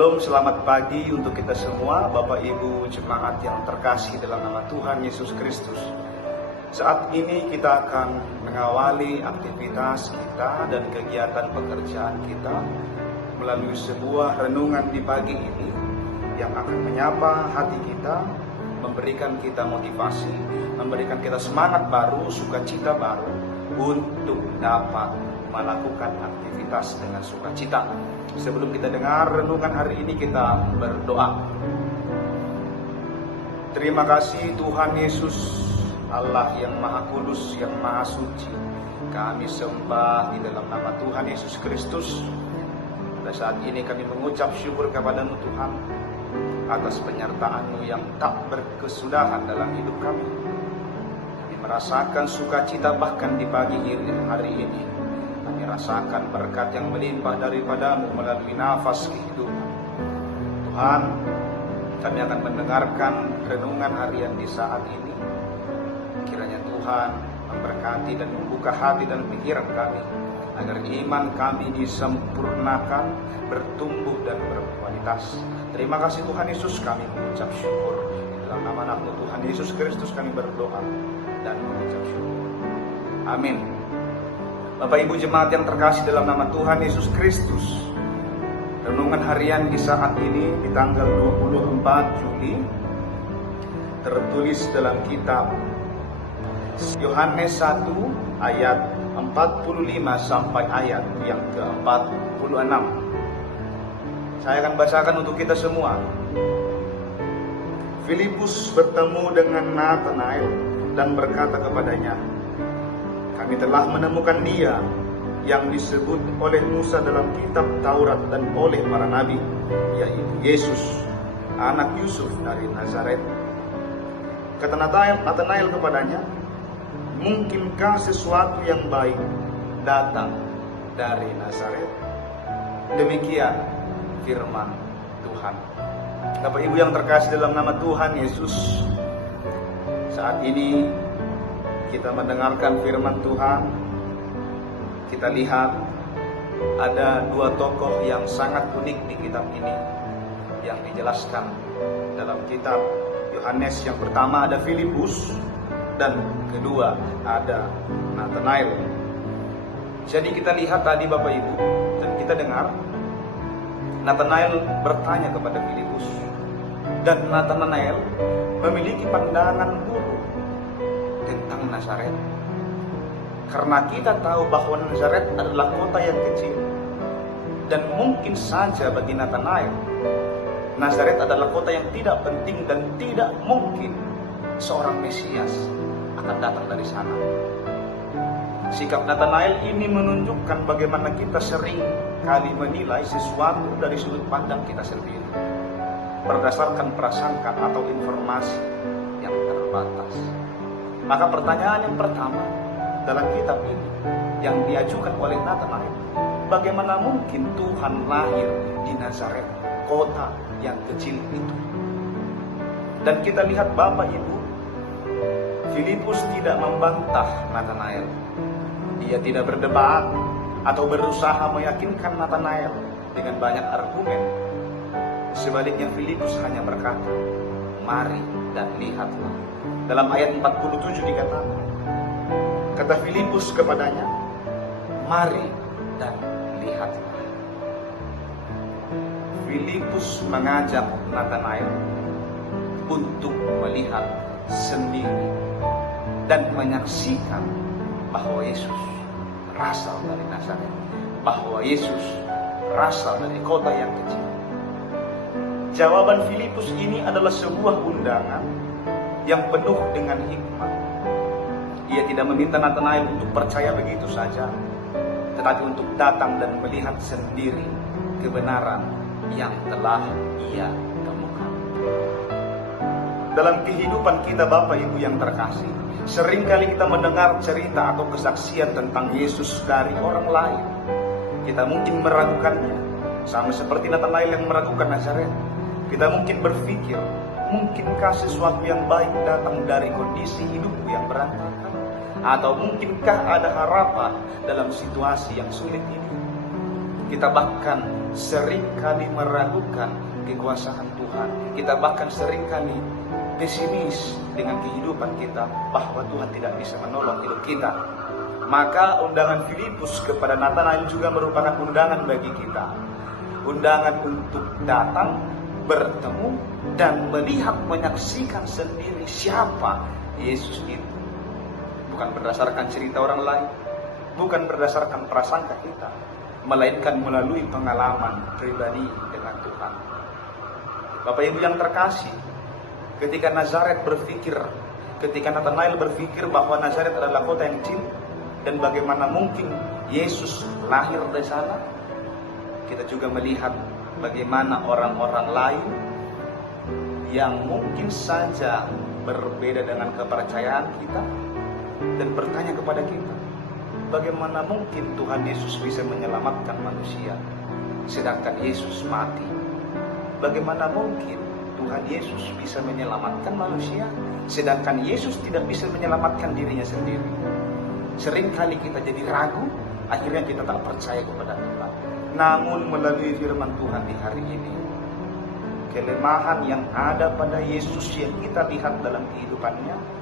Shalom, selamat pagi untuk kita semua, Bapak Ibu jemaat yang terkasih dalam nama Tuhan Yesus Kristus. Saat ini kita akan mengawali aktivitas kita dan kegiatan pekerjaan kita melalui sebuah renungan di pagi ini yang akan menyapa hati kita, memberikan kita motivasi, memberikan kita semangat baru, sukacita baru untuk dapat melakukan aktivitas dengan sukacita. Sebelum kita dengar renungan hari ini, kita berdoa. Terima kasih Tuhan Yesus, Allah yang Maha Kudus, yang Maha Suci. Kami sembah di dalam nama Tuhan Yesus Kristus. Pada saat ini kami mengucap syukur kepada-Mu Tuhan atas penyertaan-Mu yang tak berkesudahan dalam hidup kami. Kami merasakan sukacita bahkan di pagi hari ini. Kami rasakan berkat yang melimpah daripada-Mu melalui nafas kehidupan. Tuhan, kami akan mendengarkan renungan harian di saat ini. Kiranya Tuhan memberkati dan membuka hati dan pikiran kami, agar iman kami disempurnakan, bertumbuh dan berkualitas. Terima kasih Tuhan Yesus, kami mengucap syukur. Dalam nama Anak Tuhan Yesus Kristus kami berdoa dan mengucap syukur. Amin. Bapak Ibu jemaat yang terkasih dalam nama Tuhan Yesus Kristus, renungan harian di saat ini di tanggal 24 Juli tertulis dalam kitab Yohanes 1 ayat 45 sampai ayat yang ke-46. Saya akan bacakan untuk kita semua. Filipus bertemu dengan Nathanael dan berkata kepadanya, "Kami telah menemukan Dia yang disebut oleh Musa dalam kitab Taurat dan oleh para nabi, yaitu Yesus, anak Yusuf dari Nazaret." Kata Nathanael kepadanya, "Mungkinkah sesuatu yang baik datang dari Nazaret?" Demikian firman Tuhan. Bapak Ibu yang terkasih dalam nama Tuhan Yesus, saat ini kita mendengarkan firman Tuhan. Kita lihat ada dua tokoh yang sangat unik di kitab ini yang dijelaskan dalam kitab Yohanes. Yang pertama ada Filipus dan kedua ada Nathanael. Jadi kita lihat tadi Bapak Ibu dan kita dengar Nathanael bertanya kepada Filipus, dan Nathanael memiliki pandangan buruk tentang Nazaret. Karena kita tahu bahwa Nazaret adalah kota yang kecil, dan mungkin saja bagi Nathanael Nazaret adalah kota yang tidak penting dan tidak mungkin seorang Mesias akan datang dari sana. Sikap Nathanael ini menunjukkan bagaimana kita sering kali menilai sesuatu dari sudut pandang kita sendiri, berdasarkan prasangka atau informasi yang terbatas. Maka pertanyaan yang pertama dalam kitab ini yang diajukan oleh Nathanael, bagaimana mungkin Tuhan lahir di Nazaret, kota yang kecil itu? Dan kita lihat Bapak Ibu, Filipus tidak membantah Nathanael. Dia tidak berdebat atau berusaha meyakinkan Nathanael dengan banyak argumen. Sebaliknya Filipus hanya berkata, "Mari dan lihatlah." Dalam ayat 47 dikatakan, kata Filipus kepadanya, "Mari dan lihatlah." Filipus mengajak Nathanael untuk melihat sendiri dan menyaksikan bahwa Yesus berasal dari Nazaret, bahwa Yesus berasal dari kota yang kecil. Jawaban Filipus ini adalah sebuah undangan yang penuh dengan hikmat. Ia tidak meminta Nathanael untuk percaya begitu saja, tetapi untuk datang dan melihat sendiri kebenaran yang telah ia temukan. Dalam kehidupan kita Bapak Ibu yang terkasih, seringkali kita mendengar cerita atau kesaksian tentang Yesus dari orang lain. Kita mungkin meragukannya, sama seperti Nathanael yang meragukan Nazaret. Kita mungkin berpikir, mungkinkah sesuatu yang baik datang dari kondisi hidupku yang berantakan? Atau mungkinkah ada harapan dalam situasi yang sulit ini? Kita bahkan seringkali meragukan kekuasaan Tuhan. Kita bahkan seringkali pesimis dengan kehidupan kita bahwa Tuhan tidak bisa menolong hidup kita. Maka undangan Filipus kepada Natanael juga merupakan undangan bagi kita. Undangan untuk datang, bertemu, dan melihat, menyaksikan sendiri siapa Yesus itu. Bukan berdasarkan cerita orang lain, bukan berdasarkan prasangka kita, melainkan melalui pengalaman pribadi dengan Tuhan. Bapak Ibu yang terkasih, ketika Natanael berpikir bahwa Nazaret adalah kota yang kecil, dan bagaimana mungkin Yesus lahir di sana, kita juga melihat bagaimana orang-orang lain yang mungkin saja berbeda dengan kepercayaan kita dan bertanya kepada kita, bagaimana mungkin Tuhan Yesus bisa menyelamatkan manusia sedangkan Yesus mati? Bagaimana mungkin Tuhan Yesus bisa menyelamatkan manusia sedangkan Yesus tidak bisa menyelamatkan dirinya sendiri? Seringkali kita jadi ragu, akhirnya kita tak percaya kepada Tuhan. Namun melalui firman Tuhan di hari ini, kelemahan yang ada pada Yesus yang kita lihat dalam kehidupannya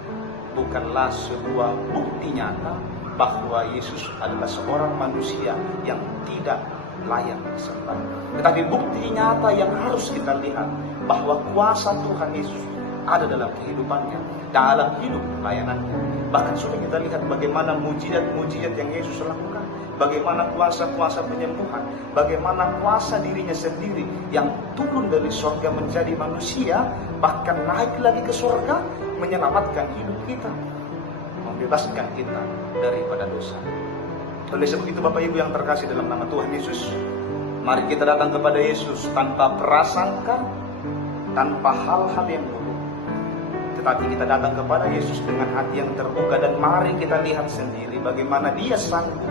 bukanlah sebuah bukti nyata bahwa Yesus adalah seorang manusia yang tidak layak disembah. Tetapi bukti nyata yang harus kita lihat bahwa kuasa Tuhan Yesus ada dalam kehidupannya, dalam hidup pelayanannya. Bahkan sudah kita lihat bagaimana mujizat-mujizat yang Yesus lakukan, bagaimana kuasa-kuasa penyembuhan, bagaimana kuasa dirinya sendiri yang turun dari surga menjadi manusia, bahkan naik lagi ke surga, menyelamatkan hidup kita, membebaskan kita daripada dosa. Oleh sebab itu Bapak Ibu yang terkasih dalam nama Tuhan Yesus, mari kita datang kepada Yesus tanpa prasangka, tanpa hal-hal yang buruk. Tetapi kita datang kepada Yesus dengan hati yang terbuka, dan mari kita lihat sendiri bagaimana Dia sanggup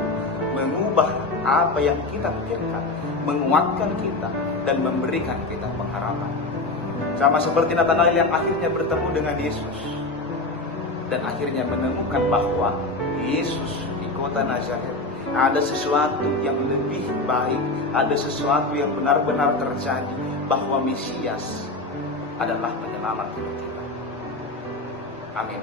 mengubah apa yang kita pikirkan, menguatkan kita, dan memberikan kita pengharapan. Sama seperti Natanael yang akhirnya bertemu dengan Yesus dan akhirnya menemukan bahwa Yesus di kota Nazaret ada sesuatu yang lebih baik, ada sesuatu yang benar-benar terjadi, bahwa Mesias adalah penyelamat hidup kita. Amin.